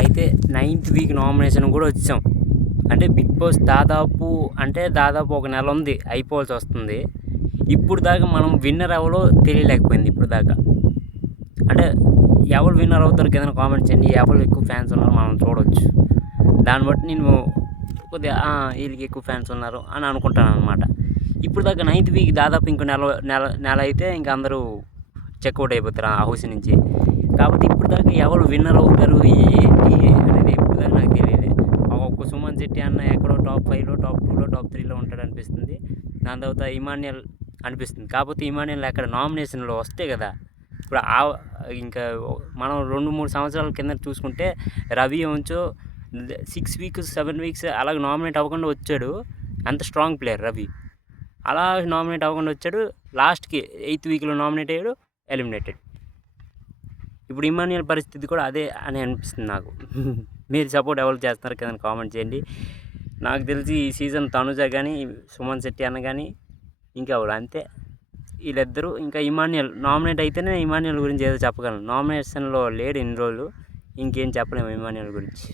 అయితే 9th week nomination కూడా వచ్చాం. అంటే బిగ్ బాస్ దాదాపు ఒక నెల ఉంది, అయిపోవాల్సి వస్తుంది. ఇప్పుడు దాకా మనం విన్నర్ ఎవరో తెలియలేకపోయింది ఇప్పుడు దాకా. అంటే ఎవరు విన్నర్ అవుతారు కింద కామెంట్ చేయండి, ఎవరు ఎక్కువ ఫ్యాన్స్ ఉన్నారో మనం చూడవచ్చు. దాన్ని బట్టి నేను కొద్దిగా వీళ్ళకి ఎక్కువ ఫ్యాన్స్ ఉన్నారు అని అనుకుంటాను అనమాట. ఇప్పుడు దాకా 9th వీక్ దాదాపు ఇంకో నెల అయితే ఇంక అందరూ చెక్అవుట్ అయిపోతారు ఆ హౌస్ నుంచి. కాబట్టి ఇప్పుడు దాకా ఎవరు విన్నర్ అవుతారు ఏంటి అనేది ఇప్పుడు దాకా నాకు తెలియదు. ఒక్క సుమన్ శెట్టి అన్న ఎక్కడో టాప్ 5లో, టాప్ 2లో, టాప్ 3లో ఉంటాడు అనిపిస్తుంది. దాని తర్వాత ఇమాన్యుయల్ అనిపిస్తుంది. కాకపోతే ఇమాన్యుయల్ అక్కడ నామినేషన్లో వస్తే కదా. ఇప్పుడు ఇంకా మనం 2-3 సంవత్సరాల కింద చూసుకుంటే రవి ఉంచో 6 వీక్స్ 7 వీక్స్ అలాగ నామినేట్ అవ్వకుండా వచ్చాడు. అంత స్ట్రాంగ్ ప్లేయర్ రవి. అలా నామినేట్ అవ్వకుండా వచ్చాడు, లాస్ట్కి 8th వీక్లో నామినేట్ అయ్యాడు, ఎలిమినేటెడ్. ఇప్పుడు ఇమాన్యుయల్ పరిస్థితి కూడా అదే అని అనిపిస్తుంది నాకు. మీరు సపోర్ట్ ఎవరు చేస్తున్నారు కింద కామెంట్ చేయండి. నాకు తెలిసి ఈ సీజన్ తనుజ కానీ, సుమన్ శెట్టి అన్న కానీ, ఇంకెవరు అంతే వీళ్ళిద్దరూ. ఇంకా ఇమాన్యుయల్ నామినేట్ అయితేనే ఇమాన్యుయల్ గురించి ఏదో చెప్పగలను. నామినేషన్లో లేడు ఇన్ని రోజులు, ఇంకేం చెప్పలేము ఇమాన్యుయల్ గురించి.